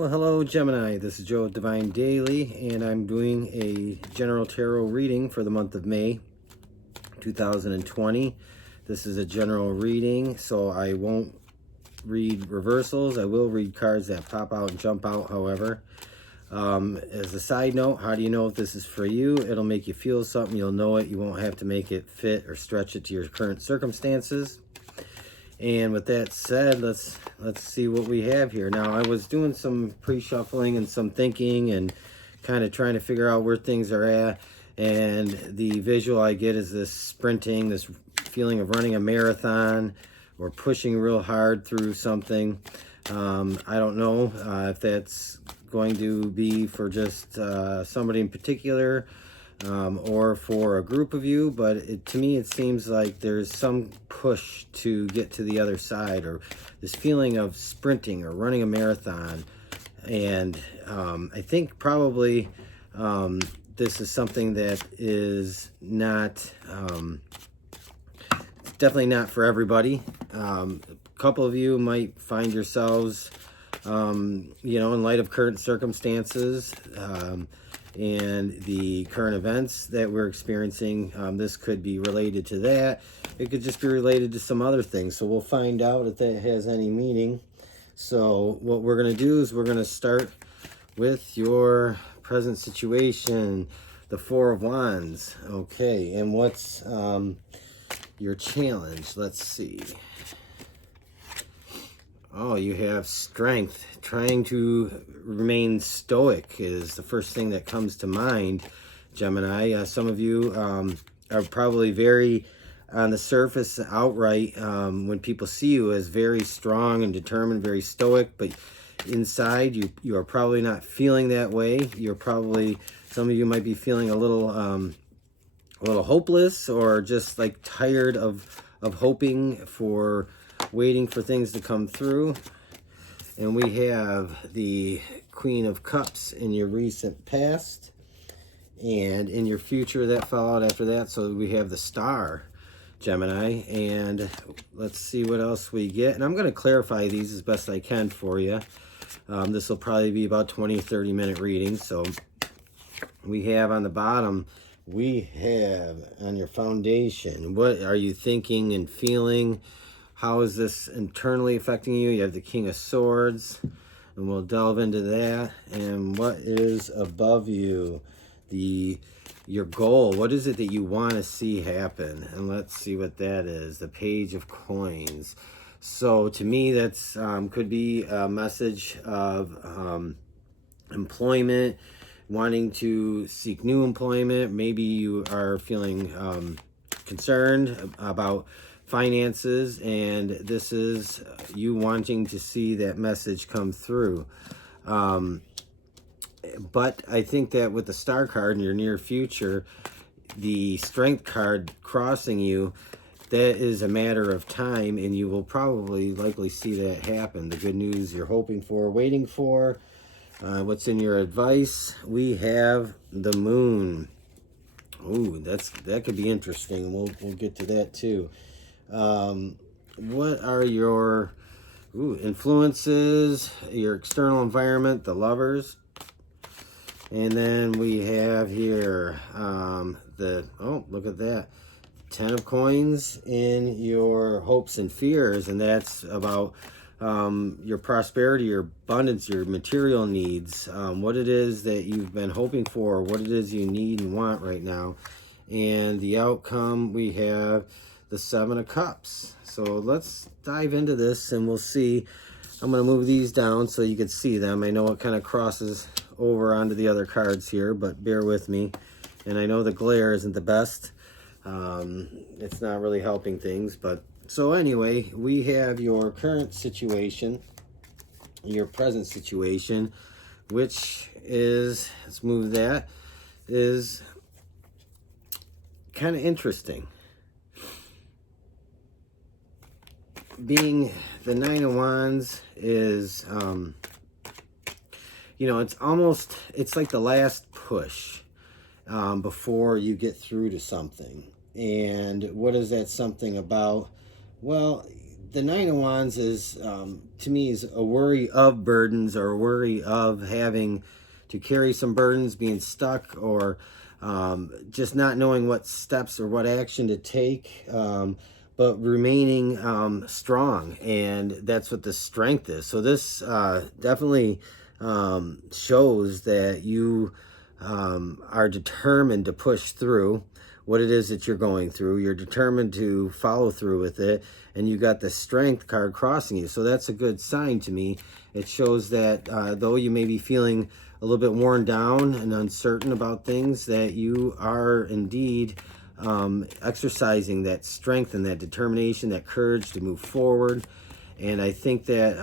Well, hello Gemini, this is Joe at Divine Daily, and I'm doing a general tarot reading for the month of May 2020. This is a general reading, so I won't read reversals. I will read cards that pop out and jump out, however. As a side note, how do you know if this is for you? It'll make you feel something, you'll know it. You won't have to make it fit or stretch it to your current circumstances. And with that said, let's see what we have here. Now, I was doing some pre-shuffling and some thinking and kind of trying to figure out where things are at. And the visual I get is this sprinting, this feeling of running a marathon or pushing real hard through something. I don't know if that's going to be for just somebody in particular, or for a group of you, but to me it seems like there's some push to get to the other side, or this feeling of sprinting or running a marathon. And I think probably this is something that is not definitely not for everybody. A couple of you might find yourselves in light of current circumstances and the current events that we're experiencing, this could be related to that. It could just be related to some other things. So we'll find out if that has any meaning. So what we're going to do is we're going to start with your present situation, the Four of Wands. Okay, and what's your challenge? Let's see. Oh, you have strength. Trying to remain stoic is the first thing that comes to mind, Gemini. Some of you are probably very, on the surface, outright, when people see you, as very strong and determined, very stoic, but inside you are probably not feeling that way. You're probably, some of you might be feeling a little hopeless, or just like tired of hoping for, waiting for things to come through. And we have the Queen of Cups in your recent past, and in your future that followed after that. So we have the Star, Gemini, and let's see what else we get. And I'm going to clarify these as best I can for you. This will probably be about 20-30 minute reading. So we have on the bottom, we have on your foundation, what are you thinking and feeling? How is this internally affecting you? You have the King of Swords, and we'll delve into that. And what is above you? Your goal. What is it that you want to see happen? And let's see what that is. The Page of Coins. So to me, that's could be a message of employment, wanting to seek new employment. Maybe you are feeling concerned about finances, and this is you wanting to see that message come through. But I think that with the Star card in your near future, the Strength card crossing you, that is a matter of time, and you will probably likely see that happen. The good news you're hoping for, waiting for. What's in your advice? We have the Moon. Ooh, that could be interesting. We'll get to that too. What are your influences, your external environment, the Lovers? And then we have here look at that, 10 of Coins in your hopes and fears, and that's about your prosperity, your abundance, your material needs, what it is that you've been hoping for, what it is you need and want right now. And the outcome, we have the Seven of Cups. So let's dive into this and we'll see. I'm going to move these down so you can see them. I know it kind of crosses over onto the other cards here, but bear with me. And I know the glare isn't the best. It's not really helping things. But so anyway, we have your current situation, your present situation, which is, let's move that, is kind of interesting. Being the Nine of Wands is, it's like the last push before you get through to something. And what is that something about? Well, the Nine of Wands is, to me, is a worry of burdens, or a worry of having to carry some burdens, being stuck, or just not knowing what steps or what action to take, but remaining strong. And that's what the strength is. So this definitely shows that you are determined to push through what it is that you're going through. You're determined to follow through with it, and you got the strength card crossing you. So that's a good sign to me. It shows that though you may be feeling a little bit worn down and uncertain about things, that you are indeed exercising that strength and that determination, that courage to move forward. And I think that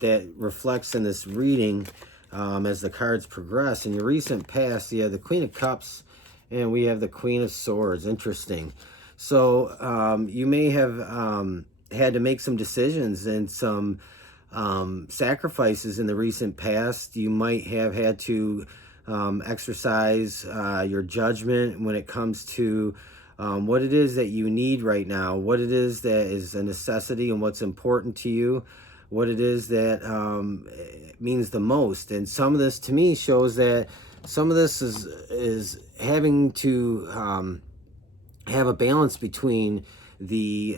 that reflects in this reading as the cards progress. In your recent past, you have the Queen of Cups and we have the Queen of Swords. Interesting. So you may have had to make some decisions and some sacrifices in the recent past. You might have had to exercise your judgment when it comes to what it is that you need right now, what it is that is a necessity and what's important to you, what it is that means the most. And some of this to me shows that some of this is having to have a balance between the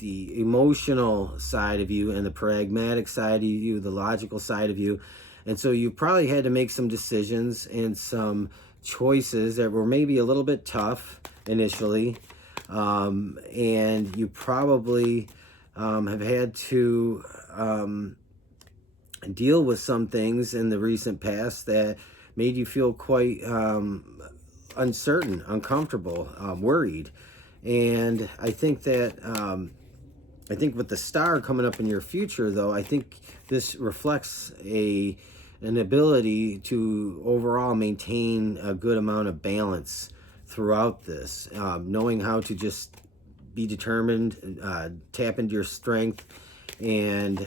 emotional side of you and the pragmatic side of you, the logical side of you. And so you probably had to make some decisions and some choices that were maybe a little bit tough initially, and you probably have had to deal with some things in the recent past that made you feel quite uncertain, uncomfortable, worried. And I think that I think with the star coming up in your future, though, I think this reflects an ability to overall maintain a good amount of balance throughout this, knowing how to just be determined, tap into your strength, and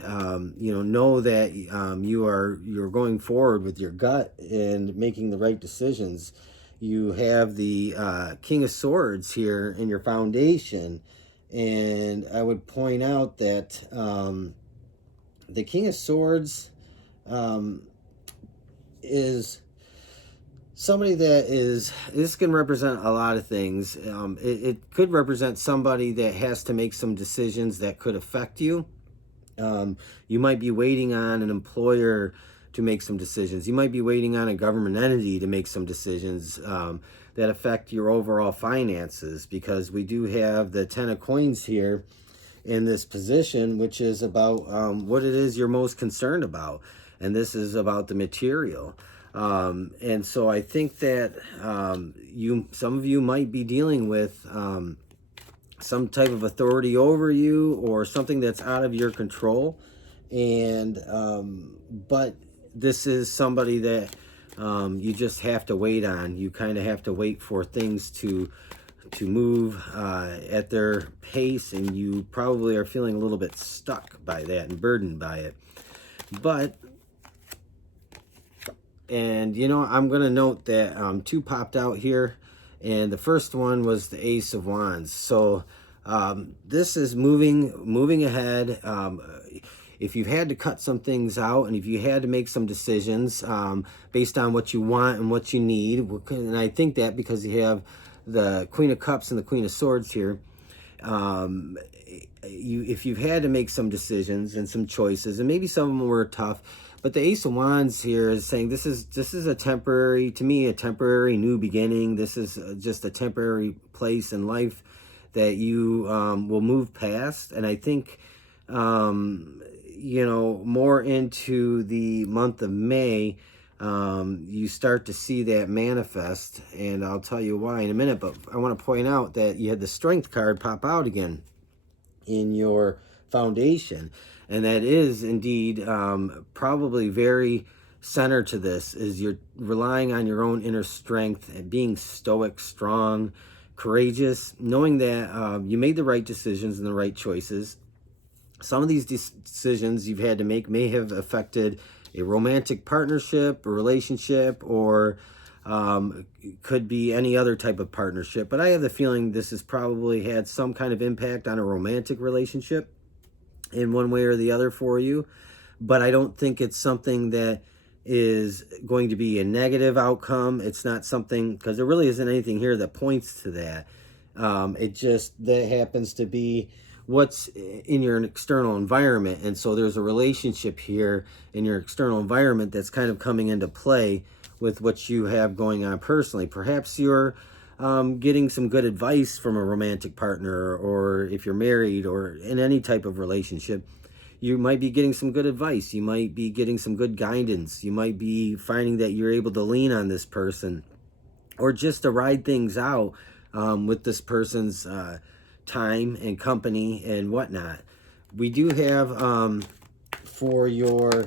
know that you're going forward with your gut and making the right decisions. You have the King of Swords here in your foundation, and I would point out that the King of Swords is somebody that is, this can represent a lot of things. It could represent somebody that has to make some decisions that could affect you. You might be waiting on an employer to make some decisions. You might be waiting on a government entity to make some decisions that affect your overall finances, because we do have the Ten of Coins here in this position, which is about what it is you're most concerned about. And this is about the material. And so I think that some of you might be dealing with some type of authority over you, or something that's out of your control. And but this is somebody that you just have to wait on. You kind of have to wait for things to move at their pace, and you probably are feeling a little bit stuck by that and burdened by it. But I'm going to note that two popped out here, and the first one was the Ace of Wands. So this is moving ahead. If you've had to cut some things out, and if you had to make some decisions based on what you want and what you need, and I think that because you have the Queen of Cups and the Queen of Swords here, if you've had to make some decisions and some choices, and maybe some of them were tough, but the Ace of Wands here is saying this is a temporary, to me, a temporary new beginning. This is just a temporary place in life that you will move past. And I think, more into the month of May, you start to see that manifest. And I'll tell you why in a minute. But I want to point out that you had the Strength card pop out again in your foundation. And that is indeed probably very center to this, is you're relying on your own inner strength and being stoic, strong, courageous, knowing that you made the right decisions and the right choices. Some of these decisions you've had to make may have affected a romantic partnership, a relationship, or Could be any other type of partnership, but I have the feeling this has probably had some kind of impact on a romantic relationship in one way or the other for you. But I don't think it's something that is going to be a negative outcome. It's not something, because there really isn't anything here that points to that. It just, that happens to be what's in your external environment. And so there's a relationship here in your external environment that's kind of coming into play with what you have going on personally. Perhaps you're getting some good advice from a romantic partner, or if you're married or in any type of relationship, you might be getting some good advice. You might be getting some good guidance. You might be finding that you're able to lean on this person, or just to ride things out with this person's time and company and whatnot. We do have for your,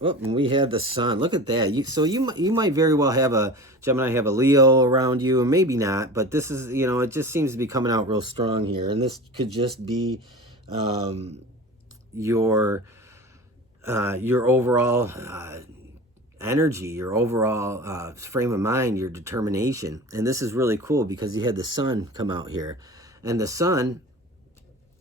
oh, and we have the sun. Look at that. So you might very well have a Gemini, have a Leo around you, or maybe not. But this is, it just seems to be coming out real strong here, and this could just be your overall energy, your overall frame of mind, your determination. And this is really cool because you had the sun come out here, and the sun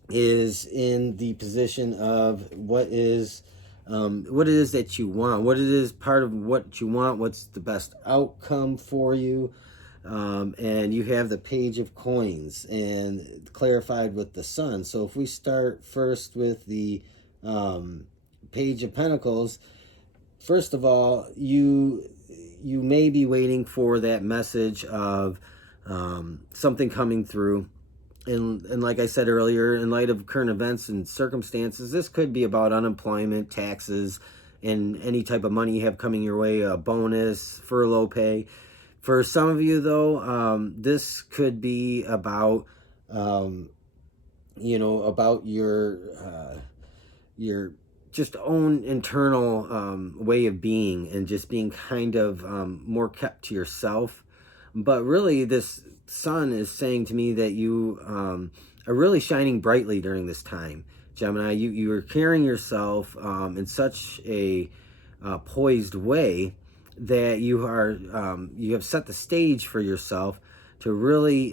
is in the position of what it is that you want, what it is, part of what you want, what's the best outcome for you. And you have the Page of Coins and clarified with the sun. So if we start first with the Page of Pentacles, first of all, you may be waiting for that message of something coming through. And like I said earlier, in light of current events and circumstances, this could be about unemployment, taxes, and any type of money you have coming your way, a bonus, furlough pay. For some of you, though, this could be about, about your just own internal way of being, and just being kind of more kept to yourself. But really, this sun is saying to me that you are really shining brightly during this time, Gemini. You are carrying yourself in such a poised way that you have set the stage for yourself to really,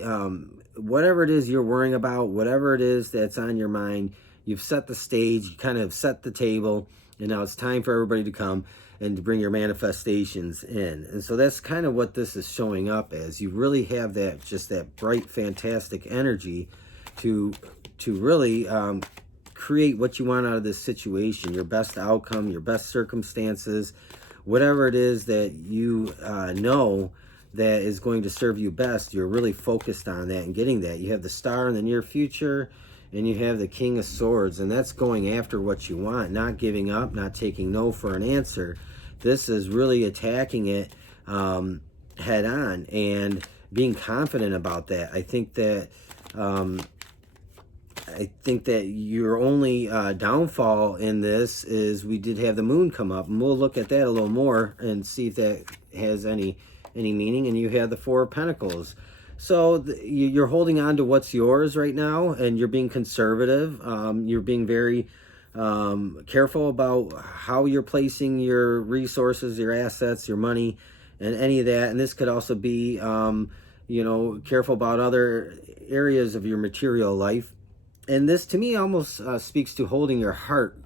whatever it is you're worrying about, whatever it is that's on your mind, you've set the stage, you kind of set the table, and now it's time for everybody to come and to bring your manifestations in. And so that's kind of what this is showing up as. You really have that, just that bright, fantastic energy to really create what you want out of this situation, your best outcome, your best circumstances, whatever it is that you know that is going to serve you best. You're really focused on that and getting that. You have the Star in the near future, and you have the King of Swords, and that's going after what you want, not giving up, not taking no for an answer. This is really attacking it head on and being confident about that. I think that your only downfall in this is we did have the moon come up, and we'll look at that a little more and see if that has any meaning. And you have the Four of Pentacles. So you're holding on to what's yours right now, and you're being conservative. You're being very careful about how you're placing your resources, your assets, your money, and any of that. And this could also be, careful about other areas of your material life. And this, to me, almost speaks to holding your heart,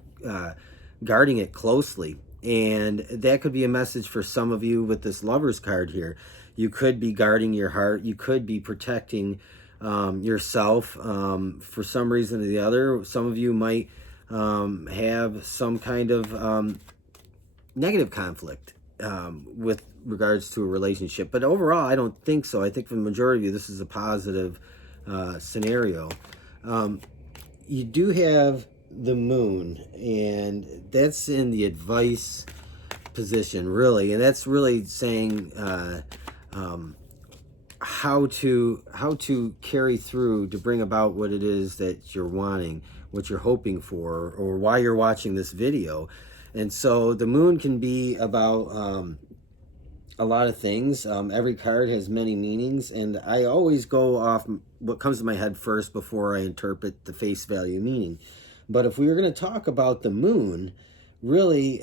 guarding it closely. And that could be a message for some of you with this Lover's card here. You could be guarding your heart. You could be protecting yourself for some reason or the other. Some of you might have some kind of negative conflict with regards to a relationship. But overall, I don't think so. I think for the majority of you, this is a positive scenario. You do have the moon, and that's in the advice position, really. And that's really saying how to carry through to bring about what it is that you're wanting, what you're hoping for, or why you're watching this video. And so the moon can be about a lot of things. Every card has many meanings, and I always go off what comes to my head first before I interpret the face value meaning. But if we were going to talk about the moon, really,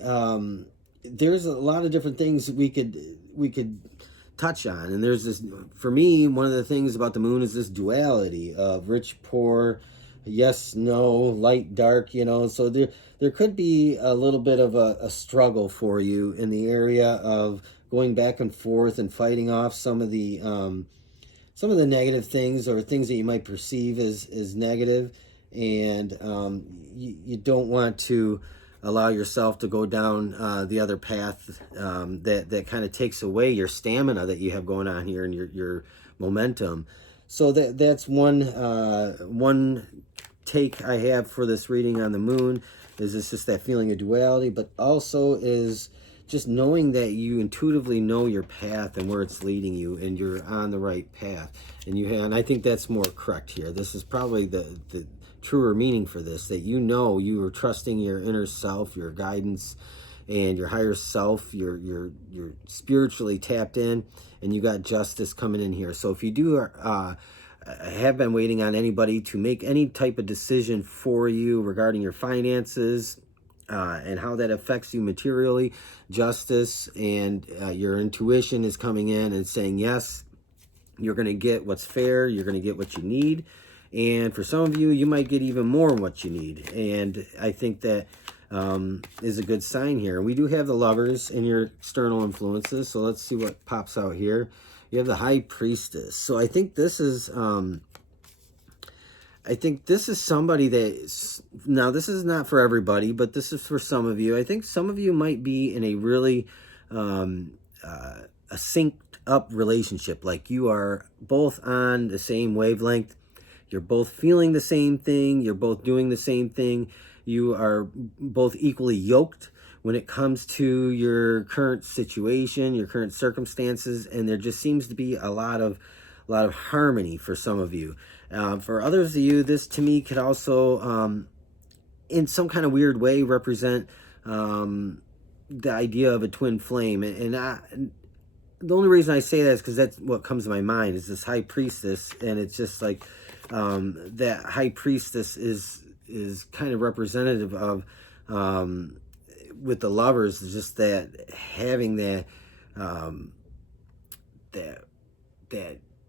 there's a lot of different things we could touch on. And there's this, for me, one of the things about the moon is this duality of rich, poor, yes, no, light, dark, so there could be a little bit of a struggle for you in the area of going back and forth and fighting off some of the negative things, or things that you might perceive as negative. And you don't want to allow yourself to go down the other path that kind of takes away your stamina that you have going on here, and your momentum. So that's one take I have for this reading on the moon. Is it's just that feeling of duality, but also is just knowing that you intuitively know your path and where it's leading you, and you're on the right path. And I think that's more correct here. This is probably the truer meaning for this, that you are trusting your inner self, your guidance, and your higher self. You're spiritually tapped in, and you got justice coming in here. So if you do have been waiting on anybody to make any type of decision for you regarding your finances, and how that affects you materially, justice, and your intuition is coming in and saying, yes, you're going to get what's fair, you're going to get what you need. And for some of you, you might get even more what you need. And I think that is a good sign here. We do have the Lovers in your external influences. So let's see what pops out here. You have the High Priestess. So I think this is somebody that, now this is not for everybody, but this is for some of you. I think some of you might be in a really a synced up relationship. Like you are both on the same wavelength. You're both feeling the same thing. You're both doing the same thing. You are both equally yoked when it comes to your current situation, your current circumstances, and there just seems to be a lot of harmony for some of you. For others of you, this to me could also, in some kind of weird way, represent the idea of a twin flame. And the only reason I say that is because that's what comes to my mind, is this High Priestess, and it's just like that High Priestess is kind of representative of with the Lovers, just that having that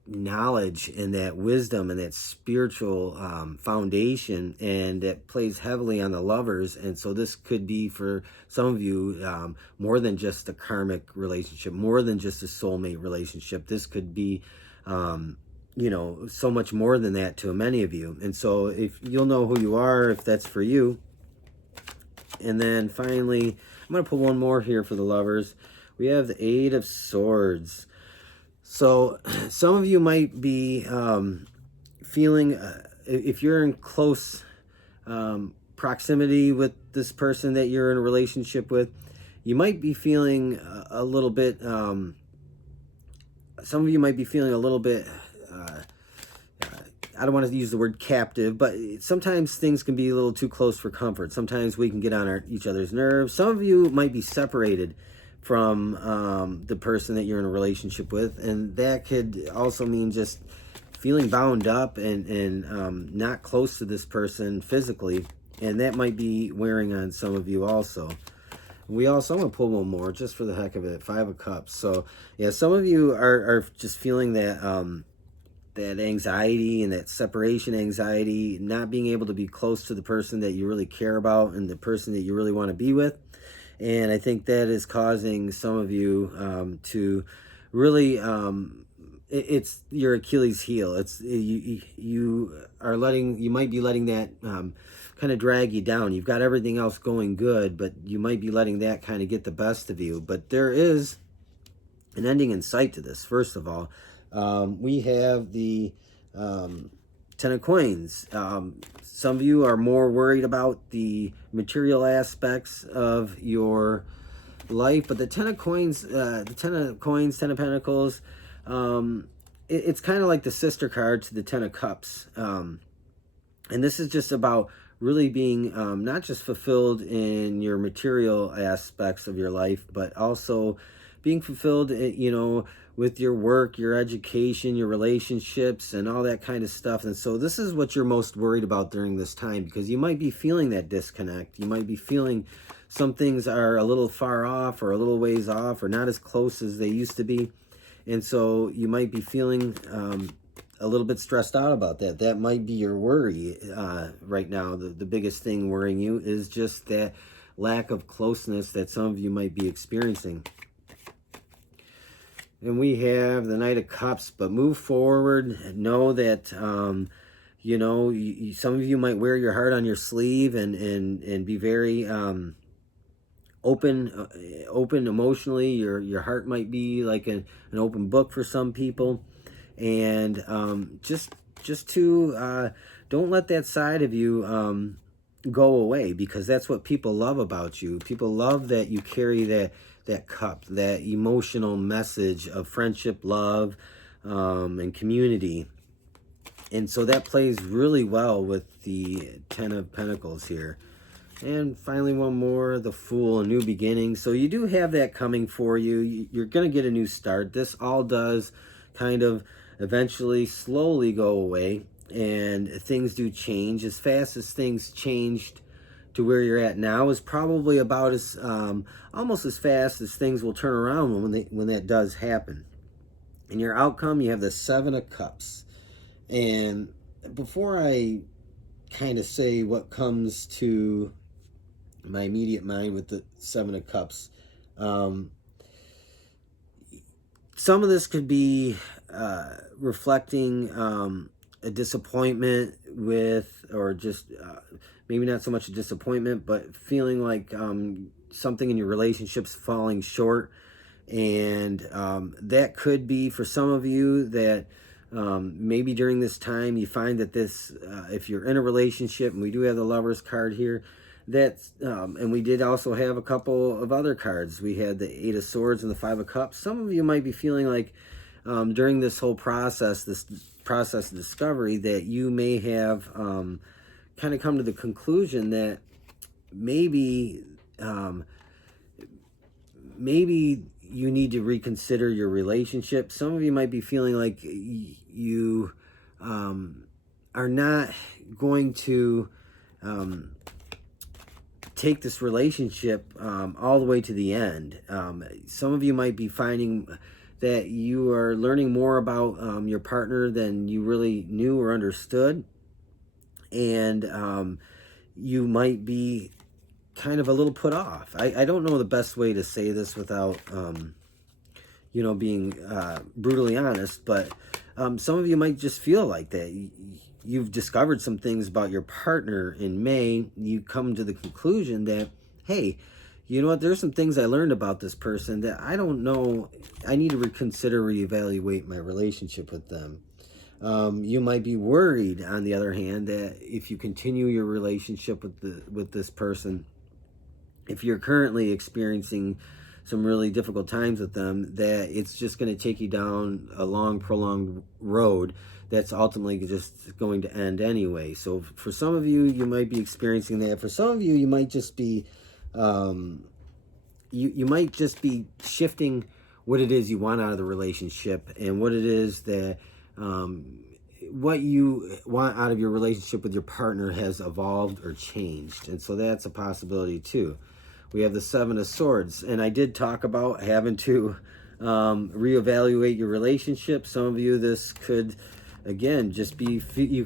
knowledge and that wisdom and that spiritual foundation, and that plays heavily on the Lovers. And so this could be for some of you more than just a karmic relationship, more than just a soulmate relationship. This could be so much more than that to many of you. And so if you'll know who you are, if that's for you. And then finally, I'm going to put one more here for the Lovers. We have the Eight of Swords. So some of you might be feeling, if you're in close proximity with this person that you're in a relationship with, you might be feeling a little bit, some of you might be feeling a little bit, I don't want to use the word captive, but sometimes things can be a little too close for comfort. Sometimes we can get on each other's nerves. Some of you might be separated from the person that you're in a relationship with, and that could also mean just feeling bound up and not close to this person physically, and that might be wearing on some of you also. I'm going to pull one more just for the heck of it. Five of Cups. So yeah, some of you are just feeling that that anxiety and that separation anxiety, not being able to be close to the person that you really care about and the person that you really want to be with. And I think that is causing some of you to really, it's your Achilles heel. It's you might be letting that kind of drag you down. You've got everything else going good, but you might be letting that kind of get the best of you. But there is an ending in sight to this. First of all, we have the Ten of Coins. Some of you are more worried about the material aspects of your life, but the Ten of Coins, Ten of Pentacles, it's kind of like the sister card to the Ten of Cups. And this is just about really being not just fulfilled in your material aspects of your life, but also being fulfilled, with your work, your education, your relationships, and all that kind of stuff. And so this is what you're most worried about during this time, because you might be feeling that disconnect. You might be feeling some things are a little far off, or a little ways off, or not as close as they used to be. And so you might be feeling a little bit stressed out about that. That might be your worry right now. The biggest thing worrying you is just that lack of closeness that some of you might be experiencing. And we have the Knight of Cups, but move forward. Know that, you know, some of you might wear your heart on your sleeve and be very open emotionally. Your heart might be like an open book for some people. And just to don't let that side of you go away, because that's what people love about you. People love that you carry that cup, that emotional message of friendship, love, and community. And so that plays really well with the Ten of Pentacles here. And finally, one more, the Fool, a new beginning. So you do have that coming for you. You're going to get a new start. This all does kind of eventually slowly go away, and things do change. As fast as things changed to where you're at now is probably about as almost as fast as things will turn around when that does happen. In your outcome, you have the Seven of Cups. And before I kind of say what comes to my immediate mind with the Seven of Cups, some of this could be reflecting a disappointment with, or just maybe not so much a disappointment, but feeling like something in your relationship's falling short. And that could be for some of you that maybe during this time you find that this, if you're in a relationship, and we do have the Lovers card here, that's and we did also have a couple of other cards. We had the Eight of Swords and the Five of Cups. Some of you might be feeling like during this whole process, this process of discovery, that you may have kind of come to the conclusion that maybe maybe you need to reconsider your relationship. Some of you might be feeling like you are not going to take this relationship all the way to the end. Some of you might be finding that you are learning more about your partner than you really knew or understood. And you might be kind of a little put off. I don't know the best way to say this without, you know, being brutally honest, but some of you might just feel like that. You've discovered some things about your partner in May. You come to the conclusion that, hey, you know what, there's some things I learned about this person that I don't know, I need to reconsider, reevaluate my relationship with them. You might be worried, on the other hand, that if you continue your relationship with this person, if you're currently experiencing some really difficult times with them, that it's just going to take you down a long, prolonged road that's ultimately just going to end anyway. So for some of you, you might be experiencing that. For some of you, you might just be you might just be shifting what it is you want out of the relationship, and what it is that what you want out of your relationship with your partner has evolved or changed. And so that's a possibility too. We have the Seven of Swords, and I did talk about having to reevaluate your relationship. Some of you, this could, again, just be,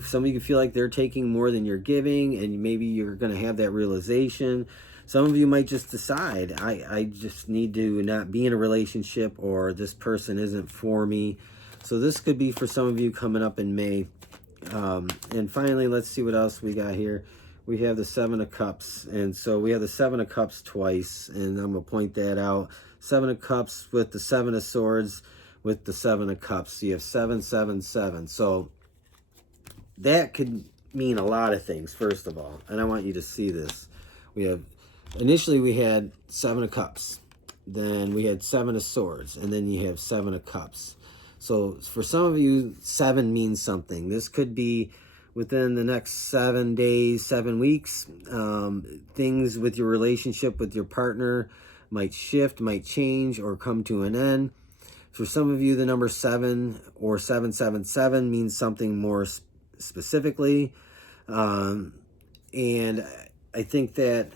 some of you feel like they're taking more than you're giving, and maybe you're going to have that realization. Some of you might just decide, I just need to not be in a relationship, or this person isn't for me. So this could be for some of you coming up in May. And finally, let's see what else we got here. We have the Seven of Cups, and so we have the Seven of Cups twice, and I'm going to point that out. Seven of Cups with the Seven of Swords with the Seven of Cups. So you have 7, 7, 7. So that could mean a lot of things, first of all, and I want you to see this. We have, initially we had Seven of Cups, then we had Seven of Swords, and then you have Seven of Cups. So for some of you, 7 means something. This could be within the next 7 days, 7 weeks. Things with your relationship with your partner might shift, might change, or come to an end. For some of you, the number 7 or 777 means something more specifically. And I think that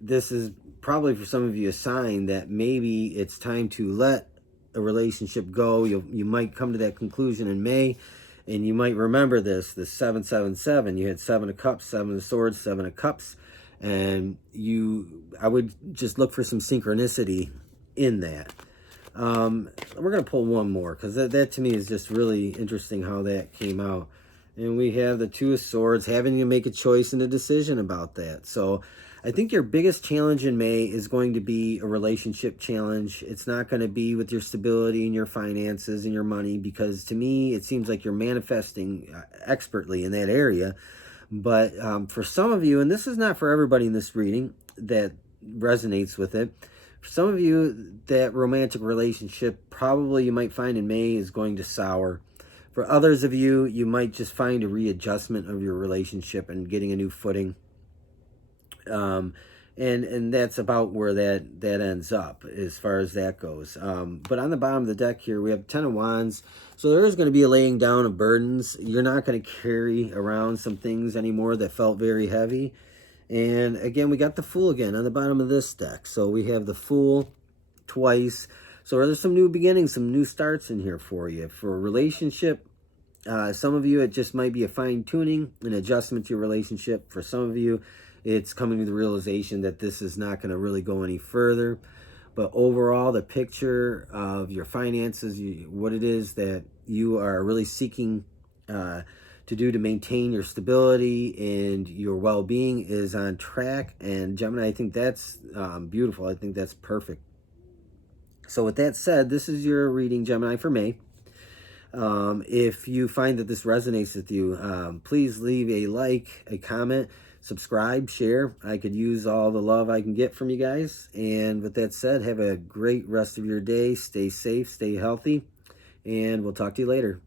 this is probably for some of you a sign that maybe it's time to let a relationship go. You might come to that conclusion in May, and you might remember this 777. You had 7 of Cups, 7 of Swords, 7 of Cups, and I would just look for some synchronicity in that. We're going to pull one more, because that to me is just really interesting how that came out. And we have the 2 of Swords, having to make a choice and a decision about that. So I think your biggest challenge in May is going to be a relationship challenge. It's not going to be with your stability and your finances and your money, because to me, it seems like you're manifesting expertly in that area. But for some of you, and this is not for everybody in this reading that resonates with it, for some of you, that romantic relationship probably you might find in May is going to sour. For others of you, you might just find a readjustment of your relationship and getting a new footing. And that's about where that ends up as far as that goes. But on the bottom of the deck here, we have 10 of Wands. So there is going to be a laying down of burdens. You're not going to carry around some things anymore that felt very heavy. And again, we got the Fool again on the bottom of this deck. So we have the Fool twice. So there's some new beginnings, some new starts in here for you. For a relationship, some of you, it just might be a fine-tuning, an adjustment to your relationship. For some of you, it's coming to the realization that this is not going to really go any further. But overall, the picture of your finances, what it is that you are really seeking to do to maintain your stability and your well-being is on track. And Gemini, I think that's beautiful. I think that's perfect. So with that said, this is your reading, Gemini, for May. If you find that this resonates with you, please leave a like, a comment, subscribe, share. I could use all the love I can get from you guys. And with that said, have a great rest of your day. Stay safe, stay healthy, and we'll talk to you later.